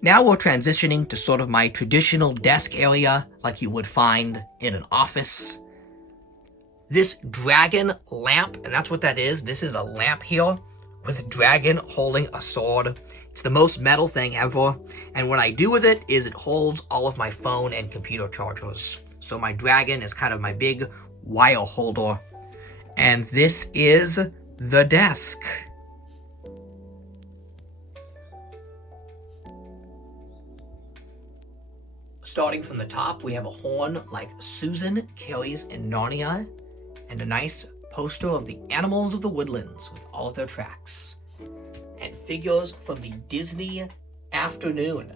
Now we're transitioning to sort of my traditional desk area, like you would find in an office. This dragon lamp, and that's what that is. This is a lamp here with a dragon holding a sword. It's the most metal thing ever, and what I do with it is it holds all of my phone and computer chargers. So my dragon is kind of my big wire holder, and this is the desk. Starting from the top, we have a horn like Susan carries in Narnia, and a nice poster of the animals of the woodlands with all of their tracks. And figures from the Disney afternoon.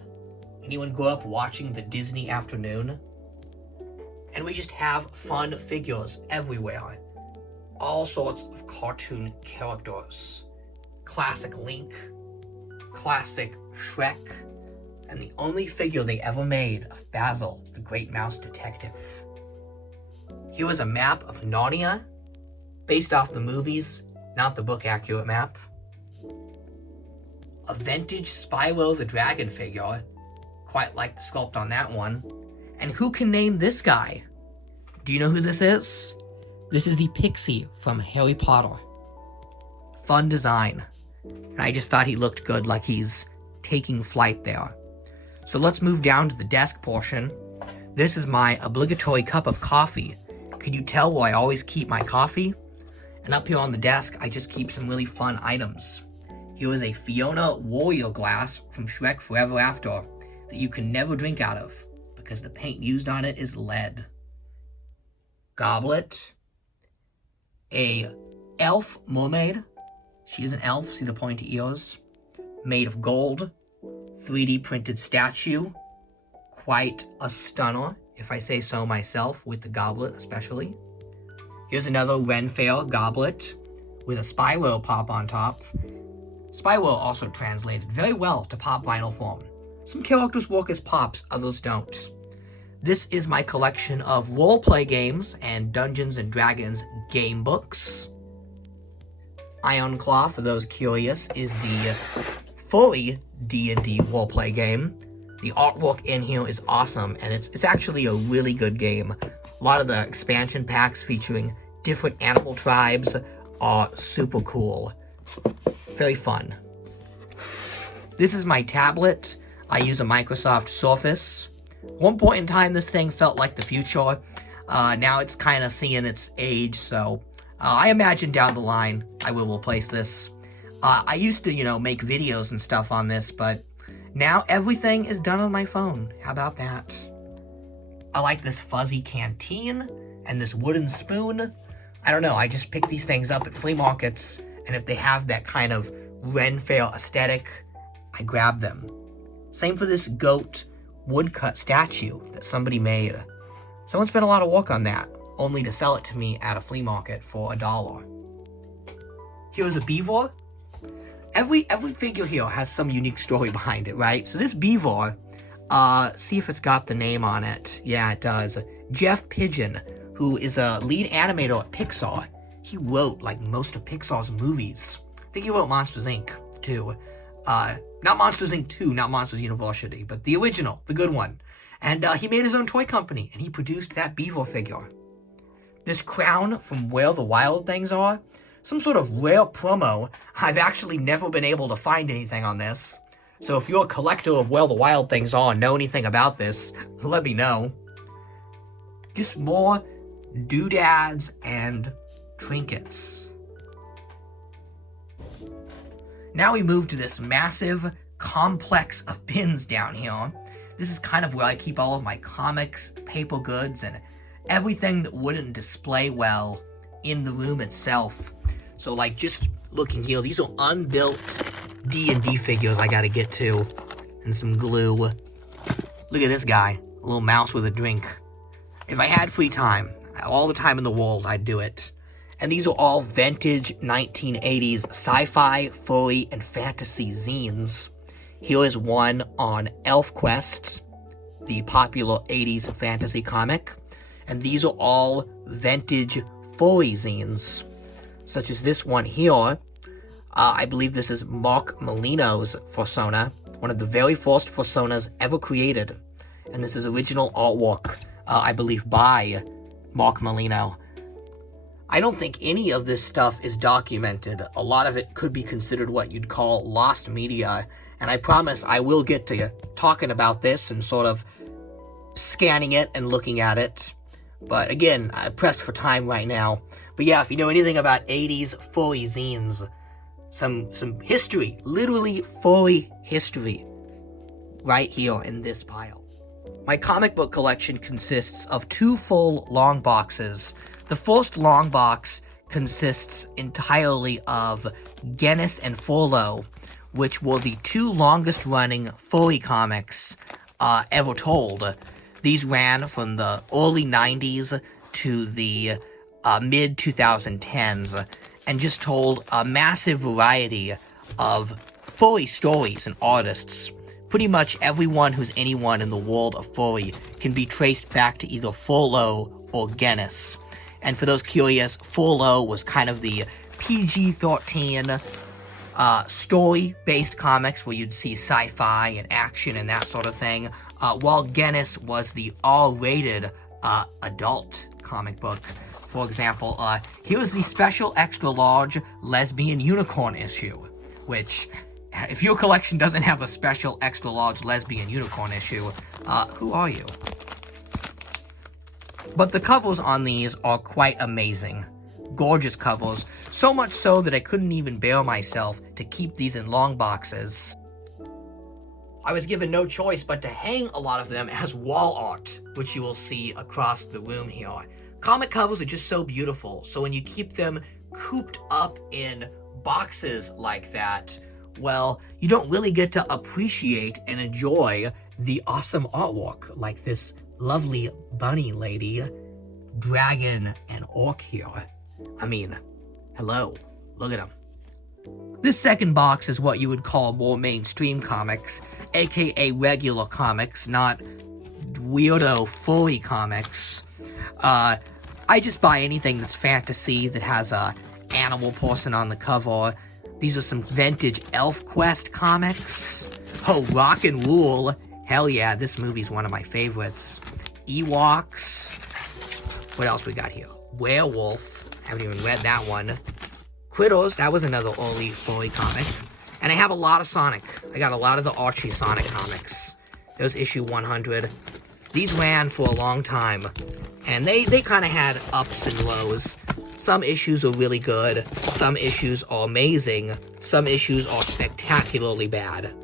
Anyone grow up watching the Disney afternoon? And we just have fun figures everywhere. All sorts of cartoon characters. Classic Link, classic Shrek, and the only figure they ever made of Basil, the Great Mouse Detective. Here is a map of Narnia, based off the movies, not the book accurate map. A vintage Spyro the Dragon figure, quite like the sculpt on that one. And who can name this guy? Do you know who this is? This is the pixie from Harry Potter. Fun design. And I just thought he looked good, like he's taking flight there. So let's move down to the desk portion. This is my obligatory cup of coffee. Can you tell where I always keep my coffee? And up here on the desk, I just keep some really fun items. Here is a Fiona Warrior glass from Shrek Forever After that you can never drink out of because the paint used on it is lead. Goblet. A elf mermaid. She is an elf, see the pointy ears. Made of gold. 3D printed statue. Quite a stunner, if I say so myself, with the goblet especially. Here's another Ren Fair goblet with a Spyro pop on top. Spyro also translated very well to pop vinyl form. Some characters work as pops, others don't. This is my collection of roleplay games and Dungeons & Dragons game books. Ironclaw, for those curious, is the furry D&D roleplay game. The artwork in here is awesome, and it's actually a really good game. A lot of the expansion packs featuring different animal tribes are super cool. Very fun. This is my tablet. I use a Microsoft Surface. At one point in time, this thing felt like the future. Now it's kind of seeing its age, so I imagine down the line I will replace this. I used to, make videos and stuff on this, but now everything is done on my phone. How about that? I like this fuzzy canteen and this wooden spoon. I don't know, I just pick these things up at flea markets, and if they have that kind of Ren Fair aesthetic, I grab them. Same for this goat woodcut statue that somebody made. Someone spent a lot of work on that, only to sell it to me at a flea market for $1. Here's a beaver. Every figure here has some unique story behind it, right? So this beaver, see if it's got the name on it. Yeah, it does. Jeff Pigeon, who is a lead animator at Pixar. He wrote, most of Pixar's movies. I think he wrote Monsters, Inc., too. Not Monsters, Inc. 2, not Monsters University, but the original, the good one. And he made his own toy company, and he produced that beaver figure. This crown from Where the Wild Things Are, some sort of rare promo. I've actually never been able to find anything on this. So if you're a collector of Where the Wild Things Are and know anything about this, let me know. Just more doodads and trinkets. Now we move to this massive complex of bins down here. This is kind of where I keep all of my comics, paper goods, and everything that wouldn't display well in the room itself. So just looking here, these are unbuilt D&D figures I gotta get to. And some glue. Look at this guy, a little mouse with a drink. If I had free time, all the time in the world, I'd do it. And these are all vintage 1980s sci-fi, furry, and fantasy zines. Here is one on Elfquest, the popular 80s fantasy comic. And these are all vintage furry zines, such as this one here. I believe this is Mark Molino's Persona. one of the very first personas ever created. And this is original artwork, I believe, by Mark Molino. I don't think any of this stuff is documented. A lot of it could be considered what you'd call lost media, and I promise I will get to talking about this and sort of scanning it and looking at it. But again, I'm pressed for time right now. But yeah, if you know anything about 80s furry zines, some history, literally furry history, right here in this pile. My comic book collection consists of 2 full long boxes. The first long box consists entirely of Genus and Furlough, which were the 2 longest running furry comics ever told. These ran from the early 90s to the mid-2010s, and just told a massive variety of furry stories and artists. Pretty much everyone who's anyone in the world of furry can be traced back to either Furlough or Genus. And for those curious, Furlough was kind of the PG-13 story-based comics where you'd see sci-fi and action and that sort of thing, while Genus was the R-rated adult comic book. For example, here's the special extra-large lesbian unicorn issue, which, if your collection doesn't have a special extra-large lesbian unicorn issue, who are you? But the covers on these are quite amazing. Gorgeous covers, so much so that I couldn't even bear myself to keep these in long boxes. I was given no choice but to hang a lot of them as wall art, which you will see across the room here. Comic covers are just so beautiful, so when you keep them cooped up in boxes like that, well, you don't really get to appreciate and enjoy the awesome artwork like this lovely bunny lady, dragon, and orc here. I mean, hello, look at them. This second box is what you would call more mainstream comics, aka regular comics, not weirdo furry comics. I just buy anything that's fantasy, that has a animal person on the cover. These are some vintage Elfquest comics. Oh, rock and roll. Hell yeah, this movie's one of my favorites. Ewoks. What else we got here? Werewolf. Haven't even read that one. Critters. That was another early furry comic. And I have a lot of Sonic. I got a lot of the Archie Sonic comics. There's issue 100. These ran for a long time. And they kind of had ups and lows. Some issues are really good. Some issues are amazing. Some issues are spectacularly bad.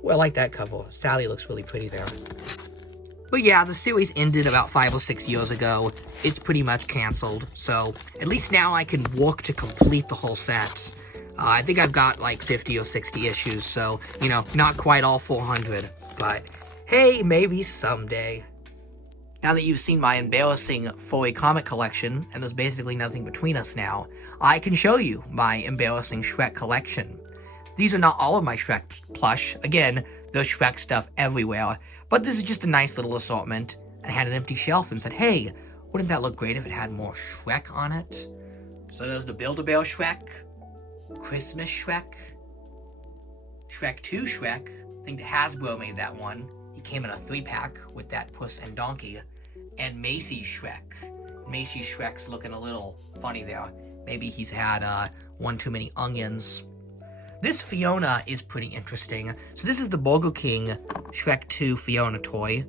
Well, I like that cover. Sally looks really pretty there. But yeah, the series ended about 5 or 6 years ago. It's pretty much canceled. So at least now I can work to complete the whole set. I think I've got like 50 or 60 issues. So, you know, not quite all 400. But hey, maybe someday. Now that you've seen my embarrassing furry comic collection, and there's basically nothing between us now, I can show you my embarrassing Shrek collection. These are not all of my Shrek plush. Again, there's Shrek stuff everywhere. But this is just a nice little assortment. I had an empty shelf and said, hey, wouldn't that look great if it had more Shrek on it? So there's the Build-A-Bear Shrek, Christmas Shrek, Shrek 2 Shrek. I think Hasbro made that one. He came in a 3-pack with that Puss and Donkey. And Macy's Shrek. Macy's Shrek's looking a little funny there. Maybe he's had one too many onions. This Fiona is pretty interesting. So this is the Burger King Shrek 2 Fiona toy.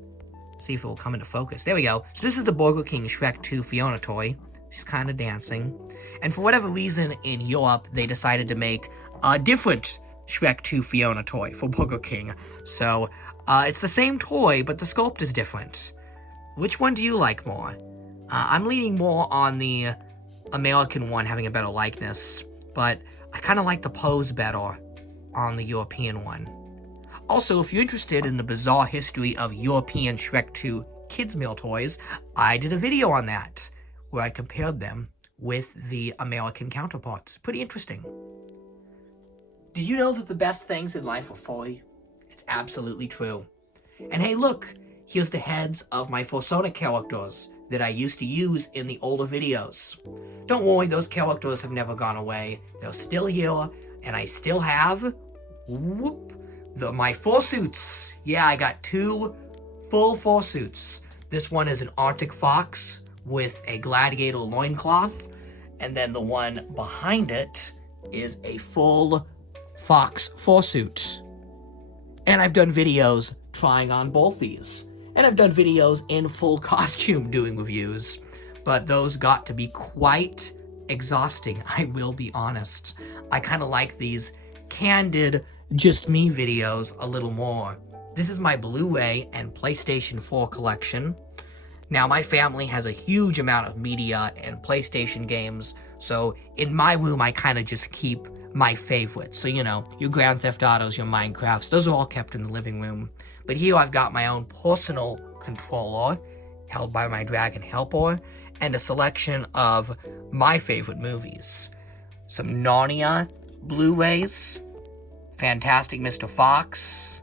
See if it will come into focus. There we go. So this is the Burger King Shrek 2 Fiona toy. She's kind of dancing. And for whatever reason in Europe, they decided to make a different Shrek 2 Fiona toy for Burger King. So it's the same toy, but the sculpt is different. Which one do you like more? I'm leaning more on the American one having a better likeness, but I kind of like the pose better on the European one. Also, if you're interested in the bizarre history of European Shrek 2 kids' meal toys, I did a video on that, where I compared them with the American counterparts. Pretty interesting. Do you know that the best things in life are furry? It's absolutely true. And hey, look! Here's the heads of my Sonic characters that I used to use in the older videos. Don't worry, those characters have never gone away. They're still here, and I still have, my fursuits. Yeah, I got 2 full fursuits. This one is an Arctic fox with a gladiator loincloth, and then the one behind it is a full fox fursuit. And I've done videos trying on both these. And I've done videos in full costume doing reviews, but those got to be quite exhausting, I will be honest. I kind of like these candid, just me videos a little more. This is my Blu-ray and PlayStation 4 collection. Now, my family has a huge amount of media and PlayStation games, so in my room, I kind of just keep my favorites. So, you know, your Grand Theft Autos, your Minecrafts, those are all kept in the living room. But here I've got my own personal controller, held by my dragon helper, and a selection of my favorite movies. Some Narnia Blu-rays, Fantastic Mr. Fox.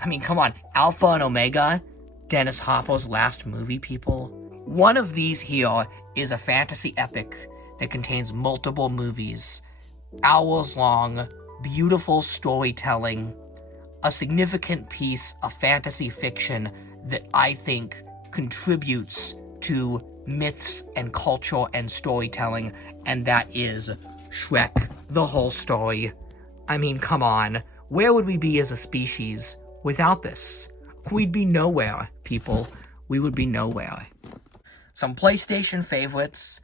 I mean, come on, Alpha and Omega, Dennis Hopper's last movie, people. One of these here is a fantasy epic that contains multiple movies, hours long, beautiful storytelling, a significant piece of fantasy fiction that I think contributes to myths and culture and storytelling, and that is Shrek, the whole story. I mean, come on, where would we be as a species without this? We'd be nowhere, people. We would be nowhere. Some PlayStation favorites.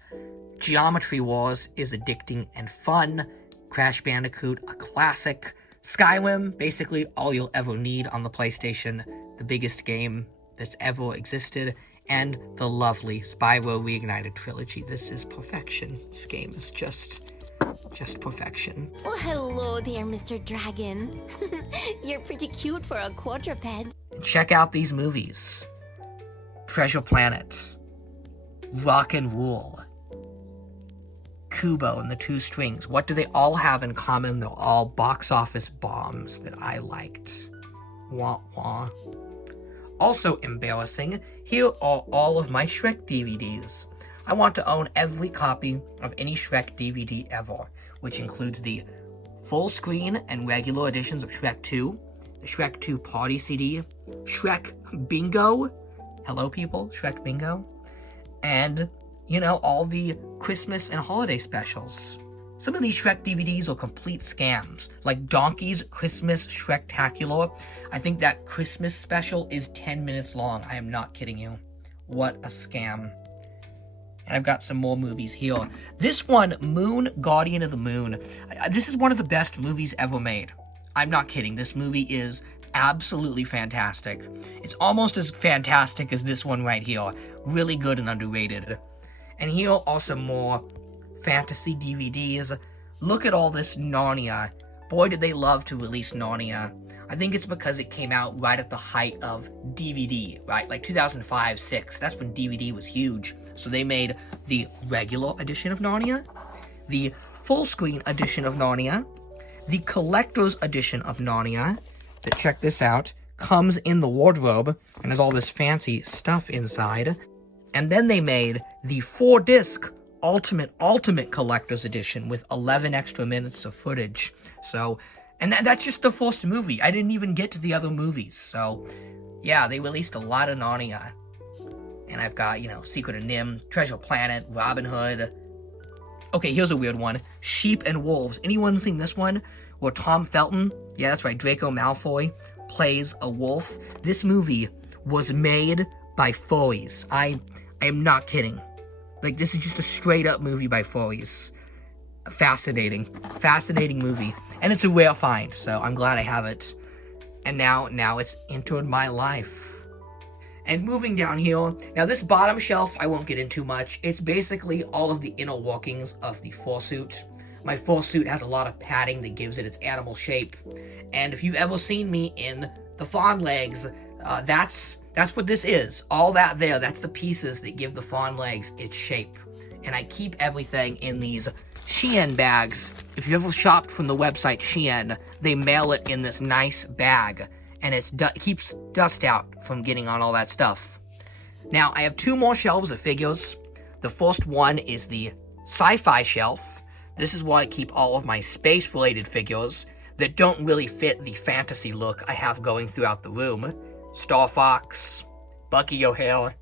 Geometry Wars is addicting and fun. Crash Bandicoot, a classic. Skyrim, basically all you'll ever need on the PlayStation. The biggest game that's ever existed. And the lovely Spyro Reignited trilogy. This is perfection. This game is just perfection. Oh, hello there, Mr. Dragon. You're pretty cute for a quadruped. Check out these movies. Treasure Planet, Rock and Roll, Kubo and the Two Strings. What do they all have in common? They're all box office bombs that I liked. Wah wah. Also embarrassing, here are all of my Shrek DVDs. I want to own every copy of any Shrek DVD ever, which includes the full screen and regular editions of Shrek 2, the Shrek 2 Party CD, Shrek Bingo, hello people, Shrek Bingo, and, you know, all the Christmas and holiday specials. Some of these Shrek DVDs are complete scams, like Donkey's Christmas Shrektacular. I think that Christmas special is 10 minutes long. I am not kidding you. What a scam. And I've got some more movies here. This one, Moon, Guardian of the Moon. This is one of the best movies ever made. I'm not kidding. This movie is absolutely fantastic. It's almost as fantastic as this one right here. Really good and underrated. And here are some more fantasy DVDs. Look at all this Narnia. Boy, did they love to release Narnia. I think it's because it came out right at the height of DVD, right? Like 2005, 6. That's when DVD was huge. So they made the regular edition of Narnia, the full screen edition of Narnia, the collector's edition of Narnia, that, check this out, comes in the wardrobe and has all this fancy stuff inside. And then they made the 4-disc ultimate collector's edition with 11 extra minutes of footage. So, and that's just the first movie. I didn't even get to the other movies. So, yeah, they released a lot of Narnia. And I've got, you know, Secret of Nim, Treasure Planet, Robin Hood. Okay, here's a weird one. Sheep and Wolves. Anyone seen this one? Where Tom Felton, yeah, that's right, Draco Malfoy, plays a wolf. This movie was made by furries. I am not kidding. Like, this is just a straight-up movie by furries. Fascinating movie. And it's a rare find, so I'm glad I have it. And now it's entered my life. And moving down here, now this bottom shelf I won't get into much. It's basically all of the inner workings of the fursuit. My fursuit has a lot of padding that gives it its animal shape. And if you've ever seen me in the fawn legs, that's what this is. All that there, that's the pieces that give the fawn legs its shape. And I keep everything in these Shein bags. If you ever shopped from the website Shein, they mail it in this nice bag. And it keeps dust out from getting on all that stuff. Now, I have 2 more shelves of figures. The first one is the sci-fi shelf. This is where I keep all of my space-related figures. that don't really fit the fantasy look I have going throughout the room. Star Fox, Bucky O'Hare,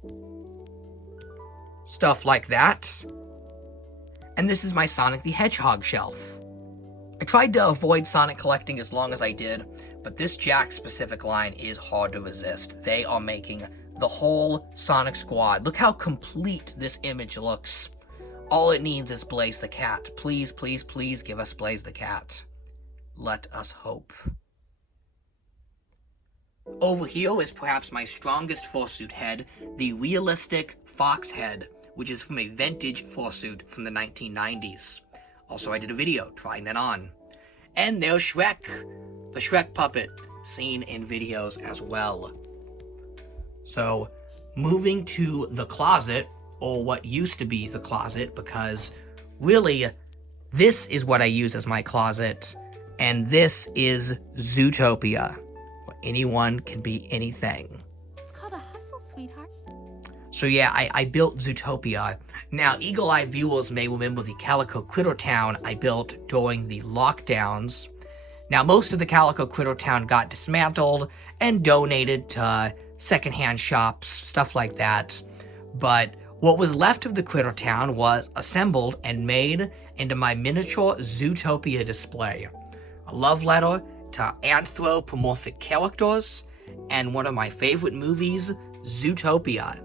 stuff like that. And this is my Sonic the Hedgehog shelf. I tried to avoid Sonic collecting as long as I did, but this Jack specific line is hard to resist. They are making the whole Sonic squad. Look how complete this image looks. All it needs is Blaze the Cat. Please, please, please give us Blaze the Cat. Let us hope. Over here is perhaps my strongest fursuit head, the realistic fox head, which is from a vintage fursuit from the 1990s. Also, I did a video trying that on. And there's Shrek, the Shrek puppet, seen in videos as well. So, moving to the closet, or what used to be the closet, because really, this is what I use as my closet, and this is Zootopia, where anyone can be anything. It's called a hustle, sweetheart. So yeah, I built Zootopia. Now, eagle-eyed viewers may remember the Calico Critter Town I built during the lockdowns. Now, most of the Calico Critter Town got dismantled and donated to secondhand shops, stuff like that. But what was left of the Critter Town was assembled and made into my miniature Zootopia display. A love letter to anthropomorphic characters, and one of my favorite movies, Zootopia.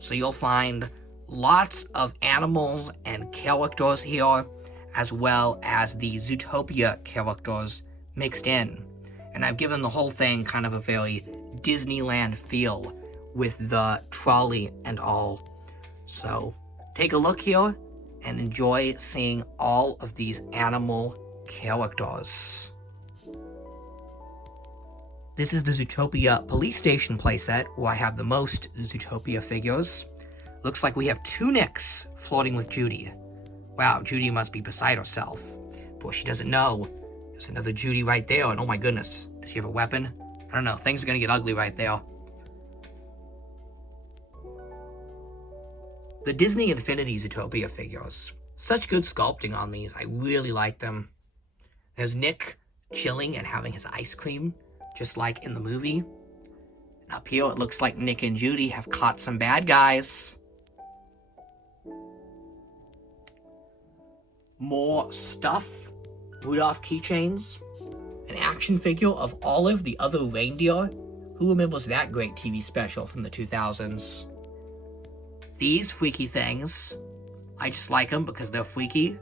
So you'll find lots of animals and characters here, as well as the Zootopia characters mixed in. And I've given the whole thing kind of a very Disneyland feel with the trolley and all. So take a look here and enjoy seeing all of these animal characters. This is the Zootopia police station playset, where I have the most Zootopia figures. Looks like we have two Nicks floating with Judy. Wow, Judy must be beside herself. Boy, she doesn't know. There's another Judy right there, and oh my goodness, does she have a weapon? I don't know, things are gonna get ugly right there. The Disney Infinity Zootopia figures. Such good sculpting on these, I really like them. There's Nick chilling and having his ice cream, just like in the movie. And up here, it looks like Nick and Judy have caught some bad guys. More stuff. Rudolph keychains. An action figure of Olive the Other Reindeer. Who remembers that great TV special from the 2000s? These freaky things. I just like them because they're freaky.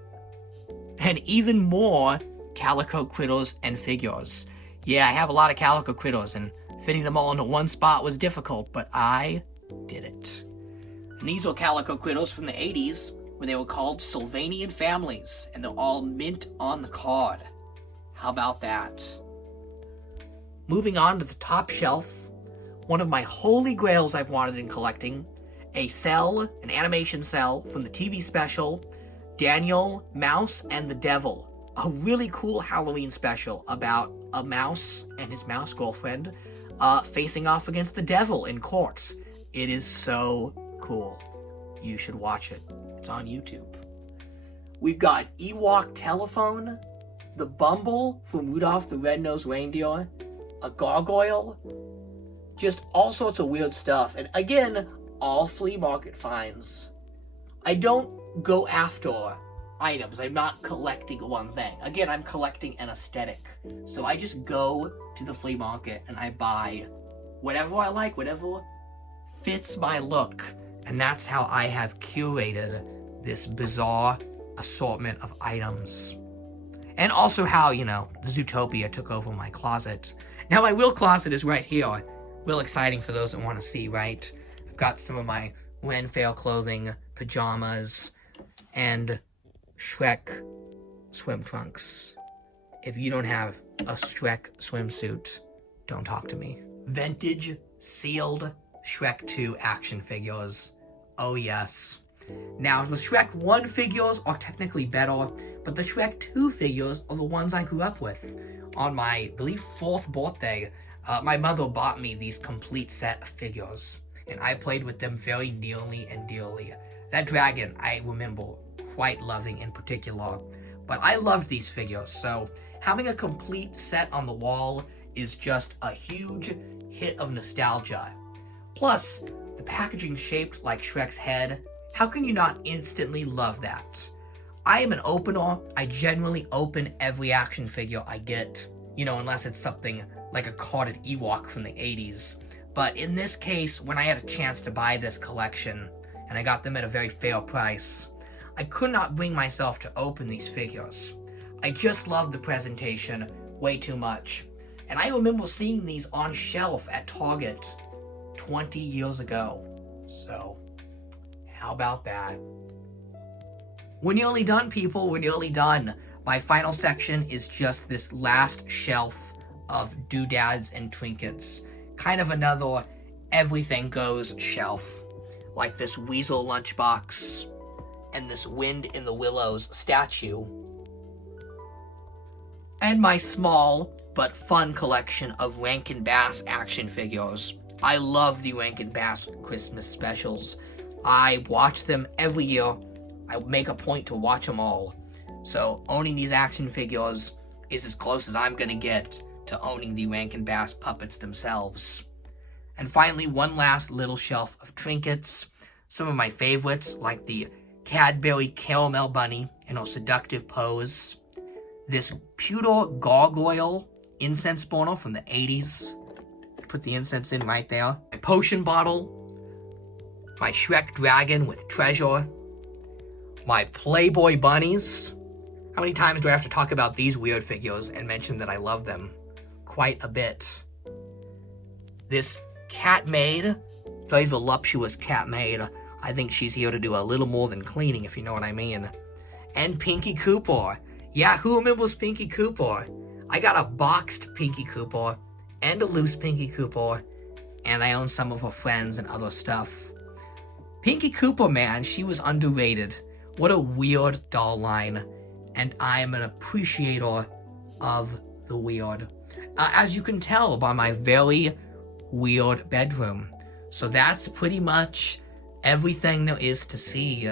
And even more Calico Critters and figures. Yeah, I have a lot of Calico Critters, and fitting them all into one spot was difficult, but I did it. And these are Calico Critters from the 80s, when they were called Sylvanian Families, and they're all mint on the card. How about that? Moving on to the top shelf, one of my holy grails I've wanted in collecting, a cell, an animation cell from the TV special, Daniel, Mouse, and the Devil. A really cool Halloween special about a mouse and his mouse girlfriend facing off against the devil in court. It is so cool. You should watch it. It's on YouTube. We've got Ewok Telephone, the Bumble from Rudolph the Red-Nosed Reindeer, a gargoyle, just all sorts of weird stuff. And again, all flea market finds. I don't go after items. I'm not collecting one thing. Again, I'm collecting an aesthetic. So I just go to the flea market and I buy whatever I like, whatever fits my look. And that's how I have curated this bizarre assortment of items. And also how, Zootopia took over my closet. Now my real closet is right here. Real exciting for those that want to see, right? I've got some of my Ren Fair clothing, pajamas, and Shrek swim trunks. If you don't have a Shrek swimsuit, don't talk to me. Vintage, sealed Shrek 2 action figures. Oh yes. Now, the Shrek 1 figures are technically better, but the Shrek 2 figures are the ones I grew up with. On my, I believe, 4th birthday, my mother bought me these complete set of figures, and I played with them very nearly and dearly. That dragon, I remember quite loving in particular, but I loved these figures, so Having a complete set on the wall is just a huge hit of nostalgia. Plus, the packaging shaped like Shrek's head, how can you not instantly love that? I am an opener. I generally open every action figure I get, unless it's something like a carded Ewok from the 80s. But in this case, when I had a chance to buy this collection, and I got them at a very fair price, I could not bring myself to open these figures. I just love the presentation way too much. And I remember seeing these on shelf at Target 20 years ago. So, how about that? We're nearly done, people. We're nearly done. My final section is just this last shelf of doodads and trinkets. Kind of another everything goes shelf. Like this weasel lunchbox and this Wind in the Willows statue. And my small but fun collection of Rankin Bass action figures. I love the Rankin Bass Christmas specials. I watch them every year. I make a point to watch them all. So owning these action figures is as close as I'm gonna get to owning the Rankin Bass puppets themselves. And finally, one last little shelf of trinkets. Some of my favorites, like the Cadbury Caramel Bunny in her seductive pose. This pewter gargoyle incense burner from the 80s. Put the incense in right there. My potion bottle. My Shrek dragon with treasure. My Playboy bunnies. How many times do I have to talk about these weird figures and mention that I love them? Quite a bit. This cat maid, very voluptuous cat maid. I think she's here to do a little more than cleaning, if you know what I mean. And Pinky Cooper. Yeah, who remembers Pinky Cooper? I got a boxed Pinky Cooper and a loose Pinky Cooper, and I own some of her friends and other stuff. Pinky Cooper, man, she was underrated. What a weird doll line, and I am an appreciator of the weird. As you can tell by my very weird bedroom. So that's pretty much everything there is to see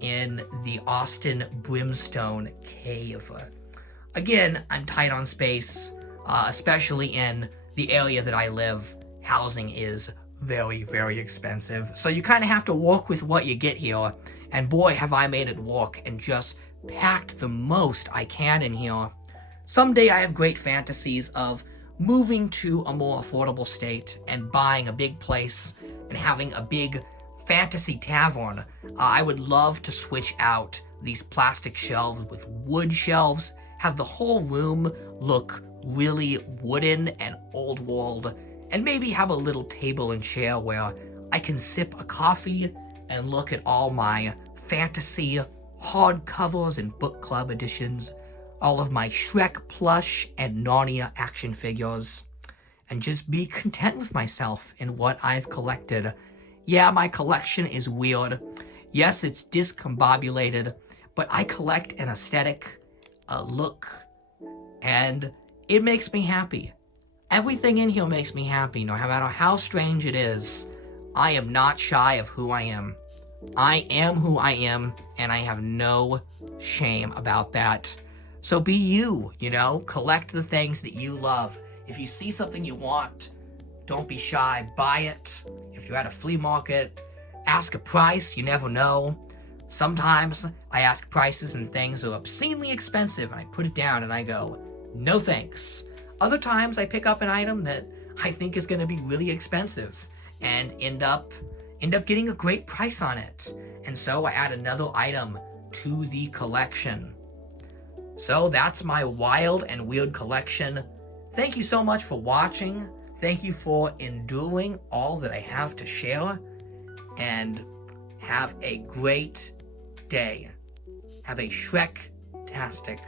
in the Austin Brimstone cave. Again, I'm tight on space, especially in the area that I live. Housing is very, very expensive. So you kind of have to work with what you get here. And boy, have I made it work and just packed the most I can in here. Someday I have great fantasies of moving to a more affordable state and buying a big place and having a big fantasy tavern. I would love to switch out these plastic shelves with wood shelves, have the whole room look really wooden and old world, and maybe have a little table and chair where I can sip a coffee and look at all my fantasy hardcovers and book club editions, all of my Shrek plush and Narnia action figures, and just be content with myself in what I've collected. Yeah, my collection is weird. Yes, it's discombobulated, but I collect an aesthetic, a look, and it makes me happy. Everything in here makes me happy, no matter how strange it is. I am not shy of who I am. I am who I am, and I have no shame about that. So be you, collect the things that you love. If you see something you want, don't be shy, buy it. If you're at a flea market, ask a price, you never know. Sometimes I ask prices and things are obscenely expensive, and I put it down and I go, no thanks. Other times I pick up an item that I think is going to be really expensive and end up getting a great price on it. And so I add another item to the collection. So that's my wild and weird collection. Thank you so much for watching. Thank you for enduring all that I have to share. And have a great day. Have a Shrek-tastic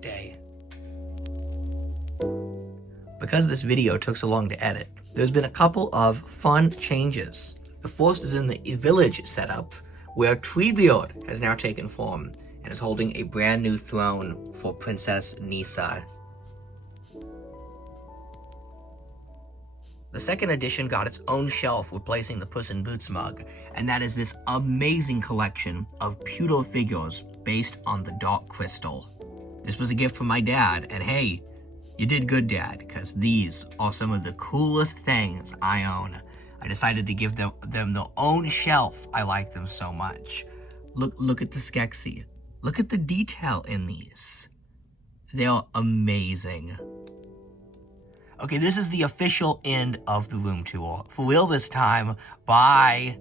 day. Because this video took so long to edit, there's been a couple of fun changes. The first is in the village setup, where Treebeard has now taken form and is holding a brand new throne for Princess Nisa. The second edition got its own shelf, replacing the Puss in Boots mug, and that is this amazing collection of pewter figures based on the Dark Crystal. This was a gift from my dad, and hey, you did good, Dad, because these are some of the coolest things I own. I decided to give them their own shelf. I like them so much. Look at the Skeksis. Look at the detail in these. They're amazing. Okay, this is the official end of the room tour. For real this time. Bye.